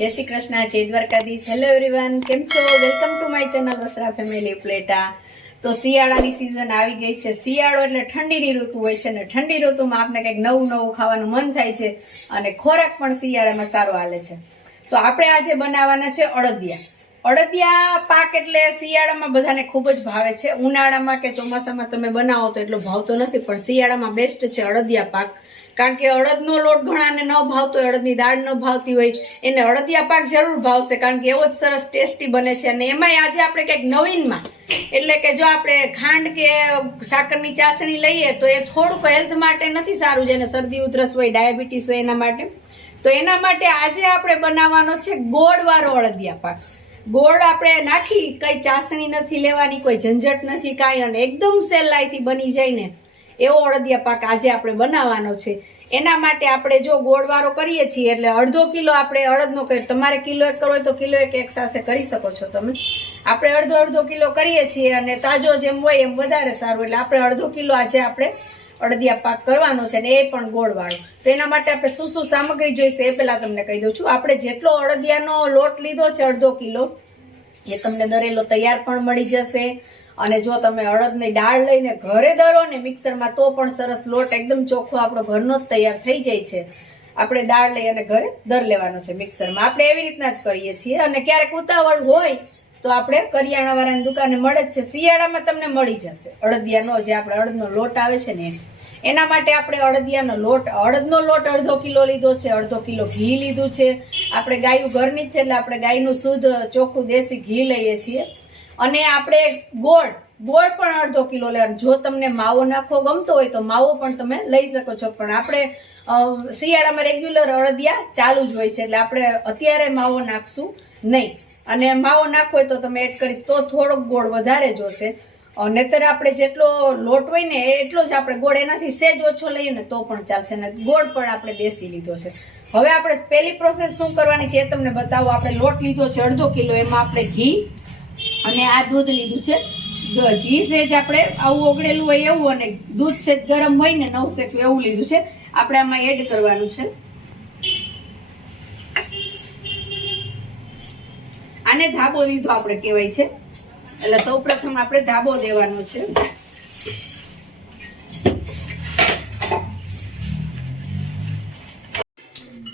જય શ્રી કૃષ્ણ, જય Dwarkadhish. Hello everyone કેમ છો? Welcome to my channel Vasra family પ્લેટા તો શિયાળાની સિઝન આવી ગઈ છે. શિયાળો એટલે ઠંડીની ઋતુ હોય છે ને ઠંડી ઋતુમાં આપણે કંઈક નવું નવું ખાવાનું મન થાય છે અને ખોરાક પણ શિયાળામાં સારો હાલે છે. તો આપણે આજે બનાવવાના છે અડદિયા. અડદિયા પાક એટલે શિયાળામાં બધાને ખૂબ જ ભાવે છે. ઉનાળામાં કે ચોમાસામાં તમે બનાવો તો એટલો ભાવતો નથી, પણ શિયાળામાં બેસ્ટ છે અડદિયા પાક. કારણ કે અડદનો લોટ ઘણાને ન ભાવતો હોય અડદની દાળ ન ભાવતી હોય, એને અડદિયા પાક જરૂર ભાવશે, કારણ કે એવો જ સરસ ટેસ્ટી બને છે. અને એમાંય આજે આપણે કંઈક નવીનમાં, એટલે કે જો આપણે ખાંડ કે સાકરની ચાસણી લઈએ, તો એ થોડુંક હેલ્થ માટે નથી સારું જેને શરદી, ઉધરસ હોય, ડાયાબિટીસ હોય, એના માટે. તો એના માટે આજે આપણે બનાવવાનો છે ગોળવાળો અડદિયા પાક. ગોળ આપણે નાખી, કઈ ચાસણી નથી લેવાની, કોઈ ઝંઝટ નથી કાંઈ, અને એકદમ સહેલાઈથી બની જાય ને એવો અડદિયા પાક આજે આપણે બનાવવાનો છે. એના માટે આપણે જો ગોળવાળો કરીએ છીએ, એટલે અડધો કિલો આપણે અડદનો કરીએ તમારે કિલો એક કરવો હોય તો કિલો એક એક સાથે કરી શકો છો તમે. આપણે અડધો અડધો કિલો કરીએ છીએ અને તાજો જેમ હોય એમ વધારે સારું, એટલે આપણે અડધો કિલો આજે આપણે અડદિયા પાક કરવાનો છે ને એ પણ ગોળવાળો. તો એના માટે આપણે શું શું સામગ્રી જોઈશે એ પહેલાં તમને કહી દઉં છું. આપણે જેટલો અડદિયાનો લોટ લીધો છે અડધો કિલો, એ તમને દરેલો તૈયાર પણ મળી જશે. અને જો તમે અડદની દાળ લઈને ઘરે દરો ને મિક્સરમાં, તો પણ સરસ લોટ એકદમ ચોખ્ખો આપણો ઘરનો જ તૈયાર થઈ જાય છે. આપણે દાળ લઈ અને ઘરે દર લેવાનો છે મિક્સરમાં. આપણે એવી રીતના જ કરીએ છીએ. અને ક્યારેક ઉતાવળ હોય તો આપણે કરિયાણાવાળાની દુકાને મળે જ છે. શિયાળામાં તમને મળી જશે. અડદિયાનો જે આપણે અડદનો લોટ આવે છે ને. એના માટે આપણે અડદિયાનો લોટ, અડદનો લોટ અડધો કિલો લીધો છે, અડધો કિલો ઘી લીધું છે. આપણે ગાયું ઘરની જ છે એટલે આપણે ગાયનું શુદ્ધ ચોખ્ખું દેશી ઘી લઈએ છીએ. અને આપણે ગોળ ગોળ પણ અડધો કિલો લેવાનો જો તમને માવો નાખવો ગમતો હોય તો માવો પણ તમે લઈ શકો છો. પણ આપણે શિયાળામાં રેગ્યુલર અડદિયા ચાલુ જ હોય છે, એટલે આપણે અત્યારે માવો નાખશું નહીં. અને માવો નાખવો હોય તો તમે એડ કરીશ તો થોડોક ગોળ વધારે જોશે નહીતર આપણે જેટલો લોટ હોય ને એટલો જ આપણે ગોળ એનાથી સેજ ઓછો લઈએ ને, તો પણ ચાલશે. ને ગોળ પણ આપણે દેશી લીધો છે. હવે આપણે પહેલી પ્રોસેસ શું કરવાની છે એ તમને બતાવો. આપણે લોટ લીધો છે અડધો કિલો, એમાં આપણે ઘી અને આ દૂધ લીધું છે. ઘી સેજ આપણે આવું ઓગળેલું હોય એવું અને દૂધ સેજ ગરમ હોય ને નવ સેક એવું લીધું છે. આપણે આમાં એડ કરવાનું છે. આને ધાબો લીધો આપણે કહેવાય છે. એટલે સૌ પ્રથમ આપણે ધાબો દેવાનો છે.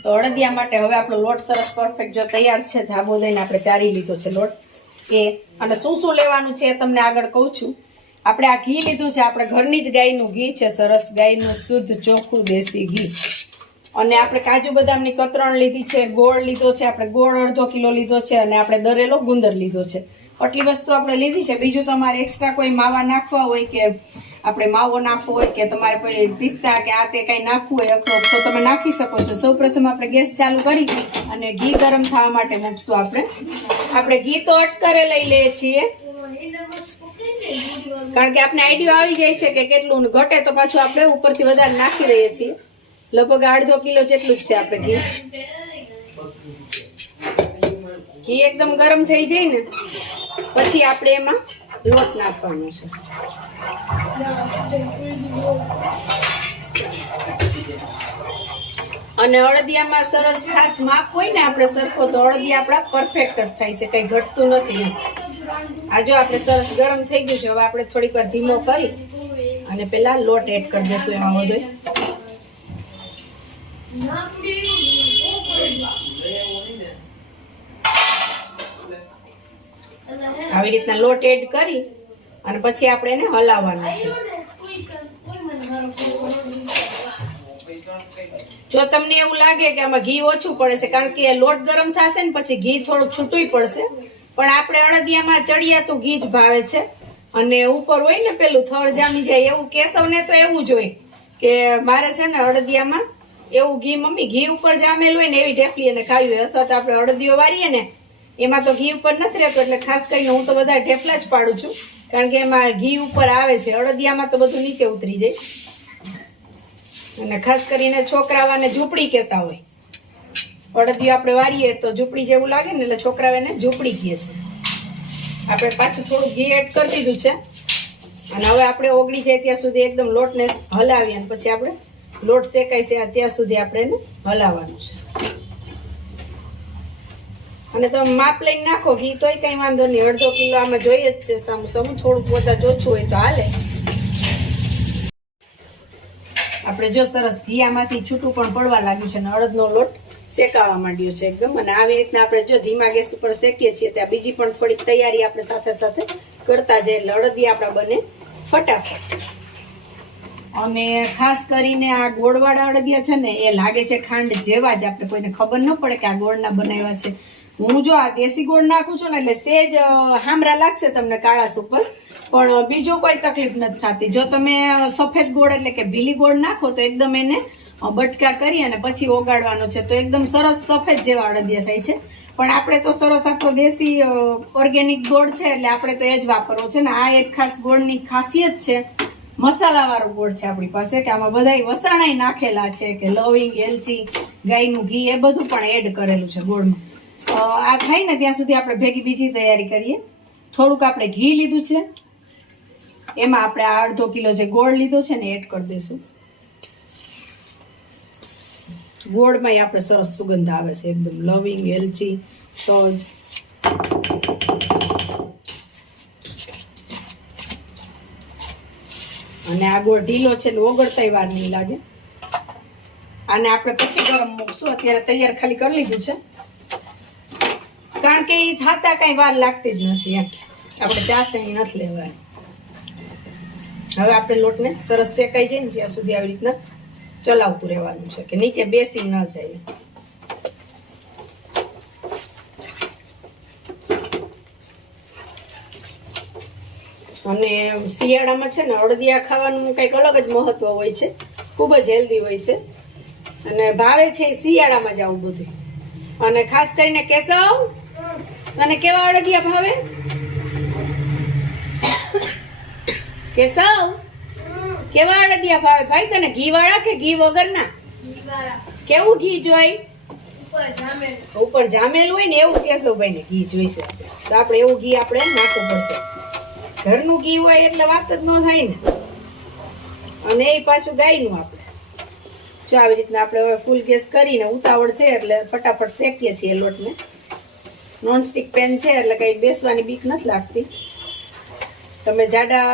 તો અડદિયા માટે હવે આપણો લોટ સરસ પરફેક્ટ જો તૈયાર છે, ધાબો દઈને આપણે ચારી લીધો છે લોટ. એ અને શું શું લેવાનું છે તમને આગળ કહું છું. આપણે આ ઘી લીધું છે, આપણે ઘરની જ ગાયનું ઘી છે, સરસ ગાયનું શુદ્ધ ચોખ્ખું દેશી ઘી. અને આપણે કાજુ બદામની કતરણ લીધી છે, ગોળ લીધો છે, આપણે ગોળ અડધો કિલો લીધો છે, અને આપણે દરેલો ગુંદર લીધો છે. આટલી વસ્તુ આપણે લીધી છે, બીજું તમારે એક્સ્ટ્રા કોઈ માવા નાખવા હોય કે આપણે માવો નાખવો હોય કે તમારે કોઈ પિસ્તા કે આ તે કંઈ નાખવું હોય અખરોટ, તો તમે નાખી શકો છો. સૌપ્રથમ આપણે ગેસ ચાલુ કરી અને ઘી ગરમ થવા માટે મૂકશું આપણે. આપણે ઘી તો અટકરે લઈ લઈએ છીએ. કારણ કે આપણે આઈડિયો આવી જાય છે કે કેટલું ઘટે, તો પાછું આપણે ઉપરથી વધારે નાખી દઈએ છીએ. લગભગ અડધો કિલો જેટલું જ છે આપણે ઘી. ઘી એકદમ ગરમ થઈ જાય ને, પછી આપણે એમાં લોટ નાખવાનો છે. અને અળદિયામાં સરસ ખાસ માપ હોય ને, આપણે સરખો તો અળદિયા આપણા પરફેક્ટ જ થાય છે, કંઈ ઘટતું નથી. આ જો આપણે સરસ ગરમ થઈ ગયું છે, હવે આપણે થોડીક વાર ધીમો કરી અને પેલા લોટ એડ કરી દઈશું એમાં બધું આવી રીતના લોટ એડ કરી અને પછી આપણે એને હલાવવાનું છે. જો તમને એવું લાગે કે આમાં ઘી ઓછું પડે છે, કારણ કે લોટ ગરમ થશે ને પછી ઘી થોડુંક છૂટું પડશે. પણ આપણે અડદિયામાં ચડિયા તો ઘી જ ભાવે છે. અને ઉપર હોય ને પેલું થર જામી જાય, એવું કેશવને તો એવું જ હોય કે મારે છે ને અડદિયામાં એવું ઘી, મમ્મી ઘી ઉપર જામેલું હોય ને એવી ઢેફલી એને ખાવી હોય. અથવા તો આપણે અડદિયો વારીએ ને, એમાં તો ઘી ઉપર નથી રહેતું, એટલે ખાસ કરીને હું તો બધા ઢેફલા જ પાડું છું. કારણ કે એમાં ઘી ઉપર આવે છે. અડદિયામાં તો બધું નીચે ઉતરી જાય. અને ખાસ કરીને છોકરાઓને ઝૂંપડી કહેતા હોય. અડદિયું આપણે વાળીએ તો ઝૂંપડી જેવું લાગે ને, એટલે છોકરાઓ એને ઝૂંપડી કહે છે. આપણે પાછું થોડું ઘી એડ કરી દીધું છે. અને હવે આપણે ઓગળી જાય ત્યાં સુધી એકદમ લોટને હલાવીએ અને પછી આપણે લોટ શેકાય છે, ત્યાં સુધી આપણે એને હલાવવાનું છે. અને તમે માપ લઈને નાખો ઘી તોય કઈ વાંધો નહીં. અડધો કિલો આમાં જોઈએ જ છે સામું સામું, થોડુંક વધારે ઓછું હોય તો હાલે. આપણે જો સરસ ઘી આમાંથી છૂટું પણ પડવા લાગ્યું છે અને અડદનો લોટ શેકાવા માંડ્યો છે એકદમ. અને આવી રીતના આપણે જો ધીમા ગેસ ઉપર શેકીએ છીએ, ત્યાં બીજી પણ થોડીક તૈયારી આપણે સાથે સાથે કરતા જઈએ એટલે અડદી આપણા બને ફટાફટ. અને ખાસ કરીને આ ગોળવાળા અડદિયા છે ને, એ લાગે છે ખાંડ જેવા જ. આપણે કોઈને ખબર ન પડે કે આ ગોળના બનાવ્યા છે. હું જો આ દેશી ગોળ નાખું છું ને એટલે સેજ હામરા લાગશે તમને કાળાશ ઉપર પણ બીજો કોઈ તકલીફ નથી થતી. જો તમે સફેદ ગોળ એટલે કે ભીલી ગોળ નાખો તો એકદમ એને બટકા કરી અને પછી ઓગાળવાનો છે. તો એકદમ સરસ સફેદ જેવા અડદિયા થાય છે. પણ આપણે તો સરસ આપણો દેશી ઓર્ગેનિક ગોળ છે એટલે આપણે તો એ જ વાપરવો છે ને આ એક ખાસ ગોળની ખાસિયત છે. મસાલાવાળો ગોળ છે આપણી પાસે કે આમાં બધા વસાણાય નાખેલા છે કે લવિંગ, એલચી, ગાયનું ઘી એ બધું પણ એડ કરેલું છે ગોળમાં. આ થાય ને ત્યાં સુધી આપણે ભેગી બીજી તૈયારી કરીએ. થોડુંક આપણે ઘી લીધું છે. એમાં આપણે અડધો કિલો જે ગોળ લીધો છે ને એડ કરી દઈશું. ગોળમાં આપણે સરસ સુગંધ આવે છે, એકદમ લવિંગ એલચી સોજ અને આ ગોળ ઢીલો છે ને ઓગળતાય વાર નહીં લાગે. આને આપણે પછી ગરમ મૂકશું. અત્યારે તૈયાર ખાલી કરી લીધું છે. કારણ કે એ થાતા કઈ વાર લાગતી જ નથી આપણે ચાસણી નથી લેવાની. હવે આપણે લોટને સરસ શેકાઈ જાય ને ત્યાં સુધી આવી રીતના ચલાવતું રહેવાનું છે, કે નીચે બેસી ન જાય. અને શિયાળામાં છે ને અડદિયા ખાવાનું કંઈક અલગ જ મહત્વ હોય છે, ખૂબ જ હેલ્ધી હોય છે. અને ભાવે છે શિયાળામાં જ આવું બધું. અને ખાસ કરીને કેશવ અને કેવા અડદિયા ભાવે? કેશવ કેવા અડદિયા ભાવે? ભાઈ, તને ઘી વાળા કે ઘી વગરના? કેવું ઘી જોઈ? ઉપર જામેલ હોય ને એવું કેશવભાઈ ને ઘી જોઈશે તો આપણે એવું ઘી આપણે નાખવું પડશે. ઘરનું ઘી હોય એટલે વાત જ ન થાય ને. અને એ પાછું ગાયનું આપણે. જો આવી રીતના આપણે હવે ફૂલ ગેસ કરીને ઉતાવળ છે એટલે ફટાફટ શેકીએ છીએ લોટને. નોનસ્ટિક પેન છે એટલે કંઈ બેસવાની બીક નથી લાગતી. તમે જાડા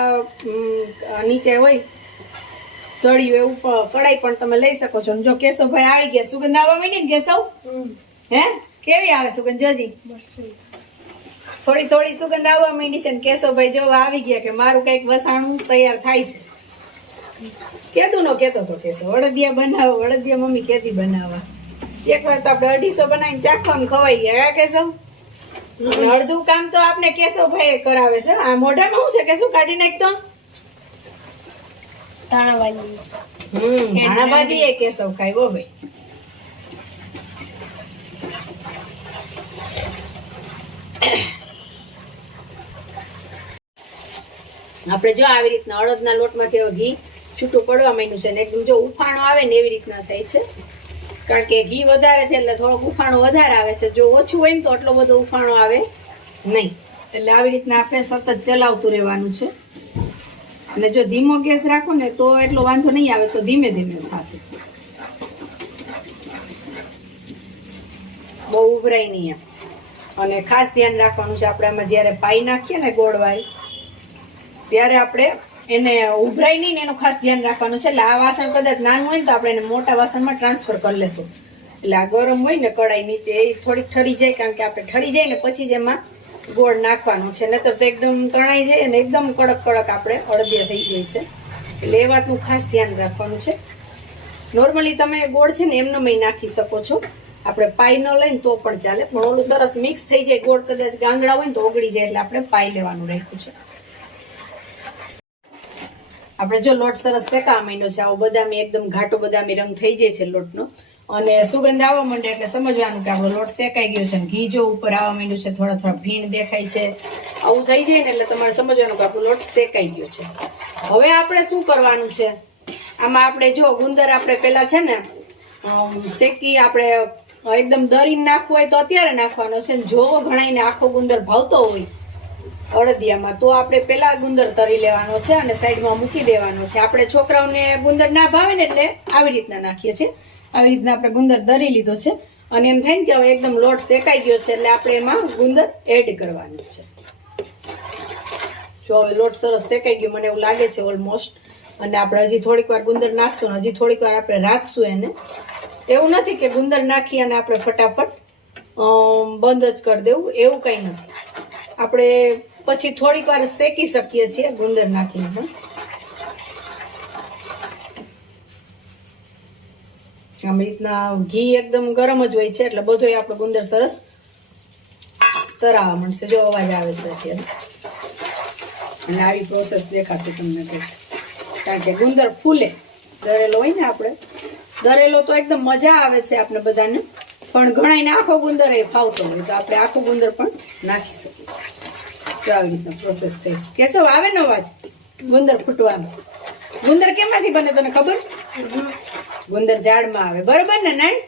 નીચે હોય તળિયું એવું કડાઈ પણ તમે લઈ શકો છો. જો કેશવભાઈ આવી ગયા સુગંધ આવવા માંડી ને કેશવ હે? કેવી આવે સુગંધ જોજી? થોડી થોડી સુગંધ આવવા માંડી છે ને કેશવભાઈ જો આવી ગયા કે મારું કંઈક વસાણું તૈયાર થાય છે. કેદું નો કેતો તો કેશવ અડદિયા બનાવો અડદિયા મમ્મી કેતી બનાવવા. એકવાર તો આપણે અઢીસો બનાવીને ચાખવાનું ખવાઈ ગયા કેશવ? અને અડધું કામ તો આપને કેશવભાઈ કરાવે છે. આ મોઢામાં શું છે? કે શું કાઢી નાખતો હમ ધાણાભાજી એ કેશવ ખાય હો ભાઈ. આપણે જો આવી રીતના અડદના લોટમાંથી હવે ઘી છૂટું પડવા માંડ્યું છે ને એકદમ જો ઉફાણો આવે ને એવી રીતના થાય છે. કારણ કે ઘી વધારે છે એટલે થોડોક ઉફાણો વધારે આવે છે. જો ઓછું હોય ને તો આટલો બધો ઉફાણો આવે નહીં. એટલે આવી રીતના આપણે સતત ચલાવતું રહેવાનું છે. અને જો ધીમો ગેસ રાખો ને તો એટલો વાંધો નહીં આવે, તો ધીમે ધીમે થશે. બહુ ઉભરાય નહીં એમ. અને ખાસ ધ્યાન રાખવાનું છે, આપણે આમાં જ્યારે પાઈ નાખીએ ને ગોળવાય, ત્યારે આપણે એને ઉભરાય નહીં ને એનું ખાસ ધ્યાન રાખવાનું છે. એટલે આ વાસણ કદાચ નાનું હોય ને તો આપણે એને મોટા વાસણમાં ટ્રાન્સફર કરી લેશું. એટલે આ ગરમ હોય ને કડાઈ નીચે, એ થોડીક ઠરી જાય કારણ કે આપણે ઠરી જાય ને પછી જ એમાં ગોળ નાખવાનું છે. નહીતર તો એકદમ તણાઈ જાય અને એકદમ કડક કડક આપણે અડદિયા થઈ જાય છે. એટલે એ વાતનું ખાસ ધ્યાન રાખવાનું છે. નોર્મલી તમે ગોળ છે ને એમનો મેં નાખી શકો છો. આપણે પાઈ ન લઈને તો પણ ચાલે. પણ ઓલું સરસ મિક્સ થઈ જાય. ગોળ કદાચ ગાંગડા હોય ને તો ઓગળી જાય એટલે આપણે પાઈ લેવાનું રાખ્યું છે. આપણે જો લોટ સરસ શેકાવા માંડ્યો છે, આવો બદામી એકદમ ઘાટો બદામી રંગ થઈ જાય છે લોટનો. અને સુગંધ આવવા માંડે એટલે સમજવાનું કે આપણો લોટ શેકાઈ ગયો છે ઘી જો ઉપર આવવા માંડ્યું છે, થોડા થોડા ભીણ દેખાય છે. આવું થઈ જાય ને એટલે તમારે સમજવાનું કે આપણો લોટ શેકાઈ ગયો છે. હવે આપણે શું કરવાનું છે? આમાં આપણે જો ગુંદર આપણે પેલા છે ને શેકી આપણે એકદમ દરીને નાખવું હોય તો અત્યારે નાખવાનો છે. જો ઘણાઈને આખો ગુંદર ભાવતો હોય. અડદિયામાં તો આપણે પેલા ગુંદર તરી લેવાનો છે અને સાઈડમાં મૂકી દેવાનો છે. આપણે છોકરાઓને ગુંદર ના ભાવે ને એટલે આવી રીતના નાખીએ છીએ. આવી રીતના આપણે ગુંદર દરી લીધો છે. અને એમ થાય ને કે હવે એકદમ લોટ શેકાઈ ગયો છે એટલે આપણે એમાં ગુંદર એડ કરવાનું છે. જો હવે લોટ સરસ શેકાઈ ગયો, મને એવું લાગે છે ઓલમોસ્ટ અને આપણે હજી થોડીક વાર ગુંદર નાખશું ને હજી થોડીક વાર આપણે રાખશું એને. એવું નથી કે ગુંદર નાખી અને આપણે ફટાફટ બંધ જ કરી દેવું. એવું કંઈ નથી. આપણે પછી થોડીક વાર શેકી શકીએ છીએ, ગુંદર નાખીને આમ રીતના ઘી એકદમ ગરમ જ હોય છે, એટલે બધો આપણો ગુંદર સરસ તરાવા મળશે જો અવાજ આવે છે અત્યારે. અને આવી પ્રોસેસ દેખાશે તમને કંઈક. કારણ કે ગુંદર ફૂલે. દરેલો હોય ને આપણે. દરેલો તો એકદમ મજા આવે છે આપણે બધાને. પણ ઘણાઈને આખો ગુંદર એ ફાવતો હોય, તો આપણે આખો ગુંદર પણ નાખી શકીએ છીએ. તો આવી રીતના પ્રોસેસ થઈ કેશવ આવે ને અવાજ ગુંદર ફૂટવાનો. ગુંદર કેમાંથી બને તને ખબર? ગુંદર ઝાડમાં આવે. બરોબર ને નાય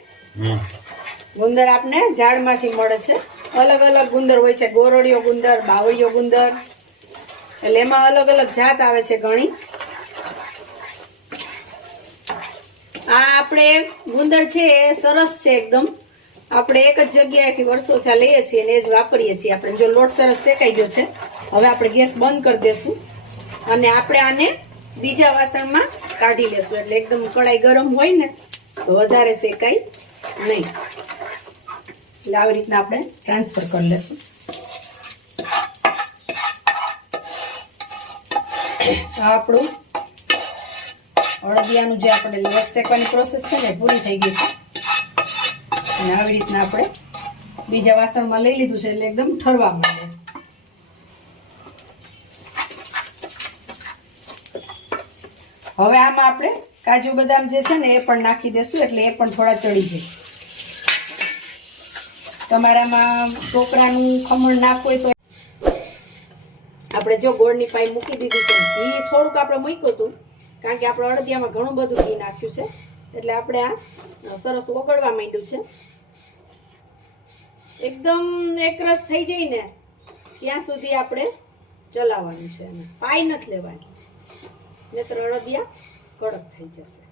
ગુંદર આપને ઝાડમાંથી મળે છે. અલગ અલગ ગુંદર હોય છે. ગોરડીયો ગુંદર બાવળીયો ગુંદર. એટલે એમાં અલગ અલગ જાત આવે છે ઘણી. આ આપણે ગુંદર છે એ સરસ છે એકદમ. આપણે એક જ જગ્યાએથી વર્ષો થયા લઈએ છીએ અને એ જ વાપરીએ છીએ. આપણે જો લોટ સરસ શેકાઈ ગયો છે, હવે આપણે ગેસ બંધ કરી દેશું અને આપણે આને બીજા વાસણમાં કાઢી લેશું. એટલે એકદમ કડાઈ ગરમ હોય ને, તો વધારે શેકાય નહીં. એટલે આવી રીતના આપણે ટ્રાન્સફર કરી લેશું. આપણું અડદિયાનું જે આપણે લોટ શેકવાની પ્રોસેસ છે ને પૂરી થઈ ગઈ છે. અને આવી રીતના આપણે બીજા વાસણમાં લઈ લીધું છે એટલે એકદમ ઠરવા માંડે. હવે આમાં આપણે કાજુ બદામ જે છે ને એ પણ નાખી દેશું એટલે એ પણ થોડા ચડી જાય. તમારામાં ટોપરાનું ખમણ નાખવું હોય તો આપણે જો ગોળની પાઈ મૂકી દીધી છે. ઘી થોડુંક આપણે મૂક્યું હતું, કારણ કે આપણે અડદિયામાં ઘણું બધું ઘી નાખ્યું છે. એટલે આપણે આ સરસ ઓગળવા માંડ્યું છે. એકદમ એકરસ થઈ જાય ને ત્યાં સુધી આપણે ચલાવવાનું છે એને. પાઈ નથી લેવાની. નહીતર અડદિયા કડક થઈ જશે.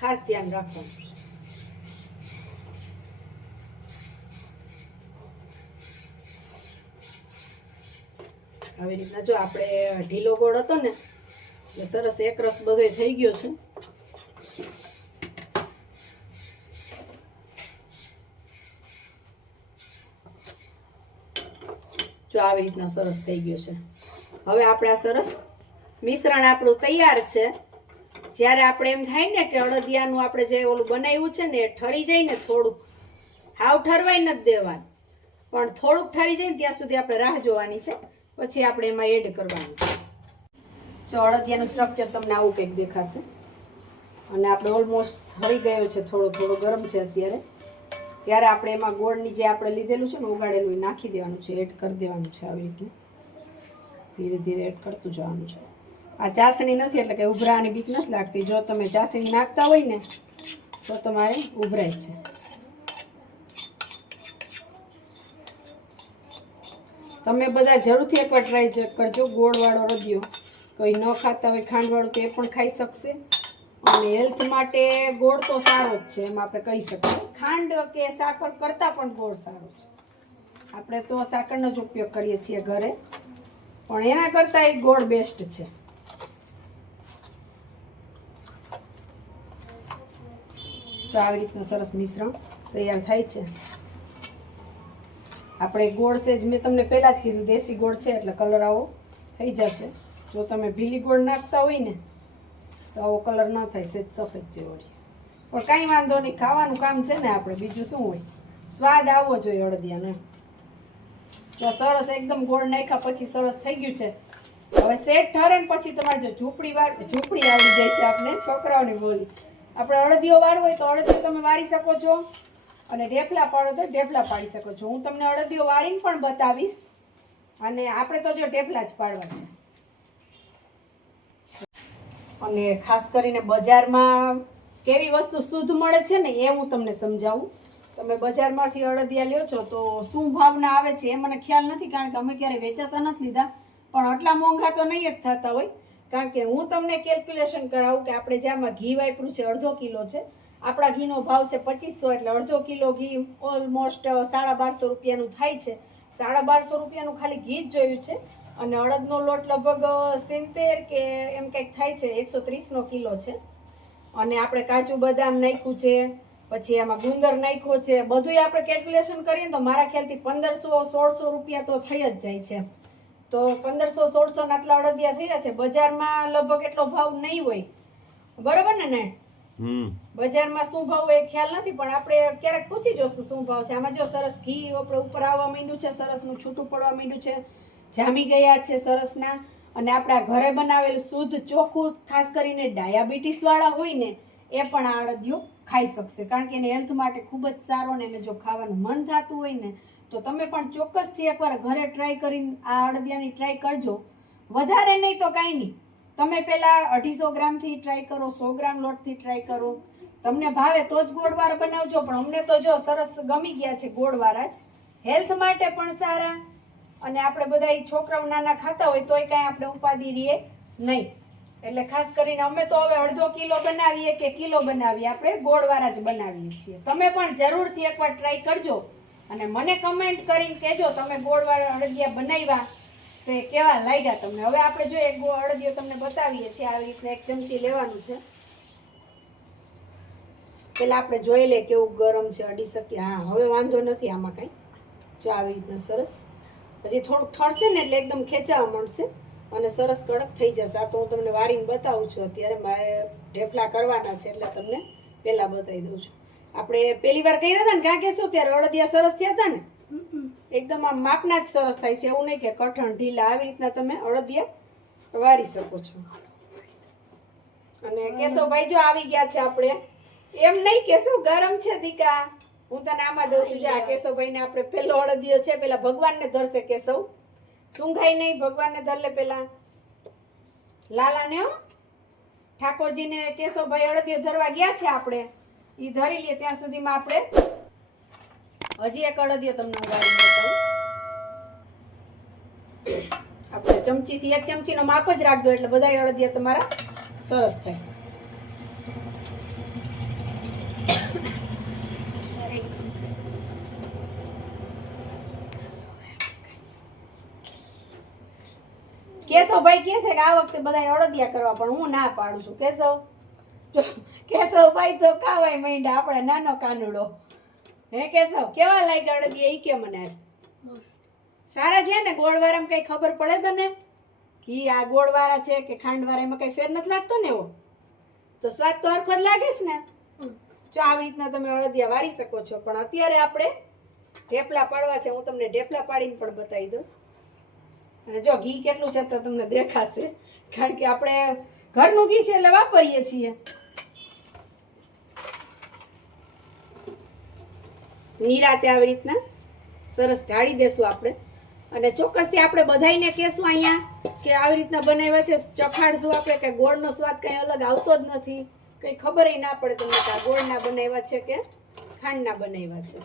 ખાસ ધ્યાન રાખવાનું છે. આવી રીતના જો આપણે ઢીલો ગોળ હતો ને, એટલે સરસ એક રસ બધો થઈ ગયો છે. જો આવી રીતના સરસ થઈ ગયો છે. હવે આપણે આ સરસ મિશ્રણ આપણું તૈયાર છે. જ્યારે આપણે એમ થાય ને કે અડદિયાનું આપણે જે ઓલું બનાવ્યું છે ને એ ઠરી જાય ને થોડુંક. હાવ ઠરવાય નથી દેવાનું. પણ થોડુંક ઠરી જાય ને ત્યાં સુધી આપણે રાહ જોવાની છે. પછી આપણે એમાં એડ કરવાનું છે. જો અડદિયાનું સ્ટ્રક્ચર તમને આવું કંઈક દેખાશે. અને આપણે ઓલમોસ્ટ હળી ગયો છે, થોડો થોડો ગરમ છે અત્યારે. ત્યારે આપણે એમાં ગોળની જે આપણે લીધેલું છે ને, ઉગાડેલું, એ નાખી દેવાનું છે એડ કરી દેવાનું છે આવી રીતે. ધીરે ધીરે એડ કરતું જવાનું છે. આ ચાસણી નથી, એટલે કે ઉભરાવાની બીક નથી લાગતી. જો તમે ચાસણી નાખતા હોય ને, તો તમારે ઉભરાય છે. તમે બધા જરૂરથી એકવાર ટ્રાય કરજો. ગોળવાળો રદિયો કોઈ ન ખાતા હોય ખાંડવાળું તો એ પણ ખાઈ શકશે. અને હેલ્થ માટે ગોળ તો સારો જ છે, એમ આપણે કહી શકીએ. ખાંડ કે સાકર કરતાં પણ ગોળ સારો છે. આપણે તો સાકરનો જ ઉપયોગ કરીએ છીએ ઘરે. પણ એના કરતાં એ ગોળ બેસ્ટ છે. તો આવી રીતનું સરસ મિશ્રણ તૈયાર થાય છે. આપણે ગોળ છે જ મેં તમને પહેલાં જ કીધું, દેશી ગોળ છે એટલે કલર આવો થઈ જશે. જો તમે ભીલી ગોળ નાખતા હોય ને તો આવો કલર ન થાય, સેજ સફેદ જેવો પણ કાંઈ વાંધો નહીં, ખાવાનું કામ છે ને આપણે, બીજું શું હોય? સ્વાદ આવવો જોઈએ અડદિયાનો જો સરસ એકદમ ગોળ નાખ્યા પછી સરસ થઈ ગયું છે. હવે સેટ ઠરે ને પછી તમારે જો ઝૂંપડી વાર, ઝૂંપડી આવડી જાય છે આપણે છોકરાઓની બોલી. આપણે અડદિયો વાળવો હોય તો અડદિયો તમે વારી શકો છો. અને ઢેફલા પાડો તો ઢેફલા પાડી શકો છો. હું તમને અડદિયો વારીને પણ બતાવીશ. અને આપણે તો જો ઢેફલા જ પાડવા છે. અને ખાસ કરીને બજારમાં કેવી વસ્તુ શુદ્ધ મળે છે ને, એ હું તમને સમજાવું. તમે બજારમાંથી અડદિયા લ્યો છો તો શું ભાવના આવે છે એ મને ખ્યાલ નથી, કારણ કે અમે ક્યારેય વેચાતા નથી લીધા. પણ આટલા મોંઘા તો નહીં જ થતા હોય. કારણ કે હું તમને કેલ્ક્યુલેશન કરાવું કે આપણે જે આમાં ઘી વાપર્યું છે, અડધો કિલો છે. આપણા ઘીનો ભાવ છે પચીસો, એટલે અડધો કિલો ઘી ઓલમોસ્ટ સાડા બારસો રૂપિયાનું થાય છે. સાડા બારસો રૂપિયાનું ખાલી ઘી જ જોયું છે. અને અડદનો લોટ લગભગ સિત્તેર કે એમ કંઈક થાય છે એકસો ત્રીસનો કિલો છે. અને આપણે કાજુ બદામ નાખ્યું છે પછી એમાં ગુંદર નાખ્યો છે. બધુંય આપણે કેલ્ક્યુલેશન કરીએ તો મારા ખ્યાલથી પંદરસો સોળસો રૂપિયા તો થઈ જ જાય છે. તો પંદરસો સોળસોના આટલા અડદિયા થયા છે. બજારમાં લગભગ એટલો ભાવ નહીં હોય. બરોબર ને ને? બજારમાં શું ભાવ હોય એ ખ્યાલ નથી પણ આપણે ક્યારેક પૂછી જોશું શું ભાવ છે. આમાં જો સરસ ઘી આપણે ઉપર આવવા માંડ્યું છે સરસનું છૂટું પડવા માંડ્યું છે જામી ગયા છે સરસના અને આપણા ઘરે બનાવેલું શુદ્ધ ચોખ્ખું, ખાસ કરીને ડાયાબિટીસવાળા હોય ને, એ પણ આ અડદિયું ખાઈ શકશે. કારણ કે એને હેલ્થ માટે ખૂબ જ સારો ને એને જો ખાવાનું મન થતું હોય ને, તો તમે પણ ચોક્કસથી એકવાર ઘરે ટ્રાય કરીને આ અડદિયાની ટ્રાય કરજો. વધારે નહીં તો કાંઈ નહીં. તમે પહેલાં અઢીસો ગ્રામથી ટ્રાય કરો, સો ગ્રામ લોટથી ટ્રાય કરો. તમને ભાવે તો જ ગોળવાળા બનાવજો, પણ અમને તો જો સરસ ગમી ગયા છે ગોળવાળા જ. હેલ્થ માટે પણ સારા. અને આપણે બધા છોકરાઓ નાના ખાતા હોય તોય કાંઈ આપણે ઉપાધિ રહીએ નહીં. એટલે ખાસ કરીને અમે તો હવે અડધો કિલો બનાવીએ કે કિલો બનાવીએ, આપણે ગોળવાળા જ બનાવીએ છીએ. તમે પણ જરૂરથી એકવાર ટ્રાય કરજો અને મને કમેન્ટ કરીને કહેજો તમે ગોળવાળા અડદિયા બનાવ્યા તો એ કેવા લાગ્યા તમને. હવે આપણે જો એક અડદિયો તમને બતાવીએ છીએ, આવી રીતના એક ચમચી લેવાનું છે. પેલા આપણે જોઈ લે કેવું ગરમ છે, અડી શકીએ હા, હવે વાંધો નથી આમાં કાંઈ. જો આવી રીતના સરસ. હજી થોડુંક ઠરશે ને એટલે એકદમ ખેંચાવા મળશે અને સરસ કડક થઈ જશે. આ તો હું તમને વારીને બતાવું છું. અત્યારે મારે ઢેફલા કરવાના છે એટલે તમને પહેલાં બતાવી દઉં છું. આપણે પહેલી વાર કર્યા હતા ને કાં કહેશો ત્યારે અડદિયા સરસ થયા હતા ને? એકદમ આમ માપના જ સરસ થાય છે. એવું નહીં કે કઠણ ઢીલા આવી રીતના તમે અડદિયા વારી શકો છો. અને કેશવભાઈ જો આવી ગયા છે આપણે. એમ નહીં કેશવ ગરમ છે દીકા. હું તને આમાં દઉં છું, જો આ કેશવભાઈને આપણે પેલો અડદિયો છે, પેલા ભગવાનને ધરશે કેશવ. સુંઘાઈ નહીં, ભગવાનને ધરલે પેલા. લાલાને ઠાકોરજીને કેશવભાઈ અડદિયો ધરવા ગયા છે આપણે. એ ધરી લઈએ ત્યાં સુધીમાં આપણે. હજી એક અડદિયો તમને ઉગાડી આપણે ચમચીથી એક ચમચીનો માપ જ રાખજો, એટલે બધા અડદિયા તમારા સરસ થાય. કેશવભાઈ કહે છે કે આ વખતે બધા અડદિયા કરવા, પણ હું ના પાડું છું. કેશવ? કેશવભાઈ તો કાવાય માંડ્યા, આપણે નાનો કાનુડો. હે કેશવ, કેવા લાગ્યા અડદિયા? એ કે મને સારા છે ને ગોળવારામાં કઈ ખબર પડે તને? ઘી આ ગોળવાળા છે કે ખાંડવાળા એમાં કઈ ફેર નથી લાગતો ને એવો? તો સ્વાદ તો હરખો જ લાગે છે ને? જો આવી રીતના તમે અડદિયા વારી શકો છો. પણ અત્યારે આપણે ઢેપલા પાડવા છે. હું તમને ઢેપલા પાડીને પણ બતાવી દઉં. અને જો ઘી કેટલું છે તો તમને દેખાશે. કારણ કે આપણે ઘરનું ઘી છે એટલે વાપરીએ છીએ. નિરાતે આવી રીતના સરસ ઢાળી દેશું આપણે. અને ચોક્કસથી આપણે બધાયને કહેશું અહીંયા કે આવી રીતના બનાવ્યા છે. ચખાડશું આપણે કે ગોળનો સ્વાદ કંઈ અલગ આવતો જ નથી. કંઈ ખબર ના પડે તમને કે ગોળના બનાવ્યા છે કે ખાંડના બનાવ્યા છે.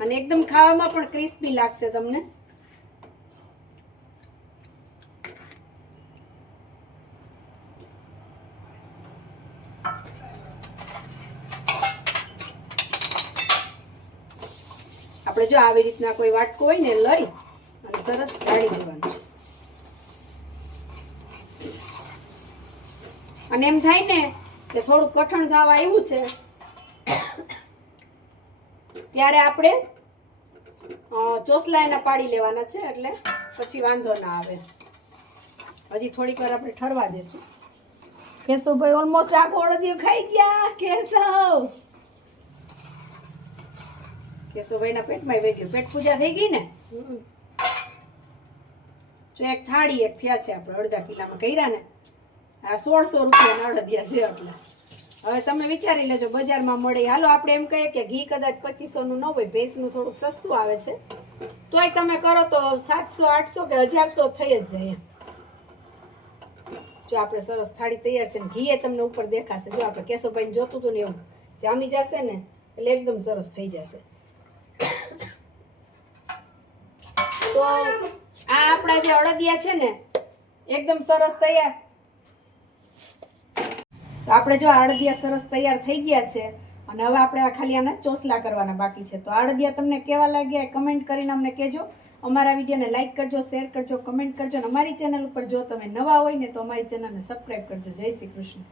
અને એકદમ ખાવામાં પણ ક્રિસ્પી લાગશે તમને. જો આવી રીતના કોઈ વાટકો હોય ને લઈ અને સરસ ઢાળી દેવાનું. અને એમ થાય ને કે થોડું કઠણ થવા આવ્યું છે, ત્યારે આપણે ચોસલા એના પાડી લેવાના છે, એટલે પછી વાંધો ના આવે. હજી થોડીક વાર આપણે ઠરવા દેશું. કેશવભાઈ ઓલમોસ્ટ આખો અડદિયો ખાઈ ગયા, કેશવ! કેશવભાઈના પેટમાં વહી ગયું પેટ પૂજા થઈ ગઈ ને? જો એક થાળી એક થયા છે આપણે અડધા કિલામાં કર્યા ને આ સોળસો રૂપિયાના અડધિયા છે એટલે હવે તમે વિચારી લેજો બજારમાં મળે. હાલો આપણે એમ કહીએ કે ઘી કદાચ પચીસો નું ન હોય ભેંસનું થોડુંક સસ્તું આવે છે. તોય તમે કરો તો સાતસો આઠસો કે હજાર તો થઈ જ જાય જો આપણે સરસ થાળી તૈયાર છે ને ઘી એ તમને ઉપર દેખાશે. જો આપણે કેશવભાઈને જોતું હતું ને એવું જામી જશે ને એટલે એકદમ સરસ થઈ જશે. તો આ આપણા જે અડદિયા છે ને, એકદમ સરસ તૈયાર. તો આપણે જો અડદિયા સરસ તૈયાર થઈ ગયા છે, અને હવે આપણે આ ખાલી આના ચોસલા કરવાના બાકી છે. તો અડદિયા તમને કેવા લાગ્યા કમેન્ટ કરીને અમને કહેજો. અમારા વિડીયોને લાઈક કરજો શેર કરજો કમેન્ટ કરજો, અને અમારી ચેનલ ઉપર જો તમે નવા હોય ને તો અમારી ચેનલને સબસ્ક્રાઈબ કરજો. જય શ્રી કૃષ્ણ.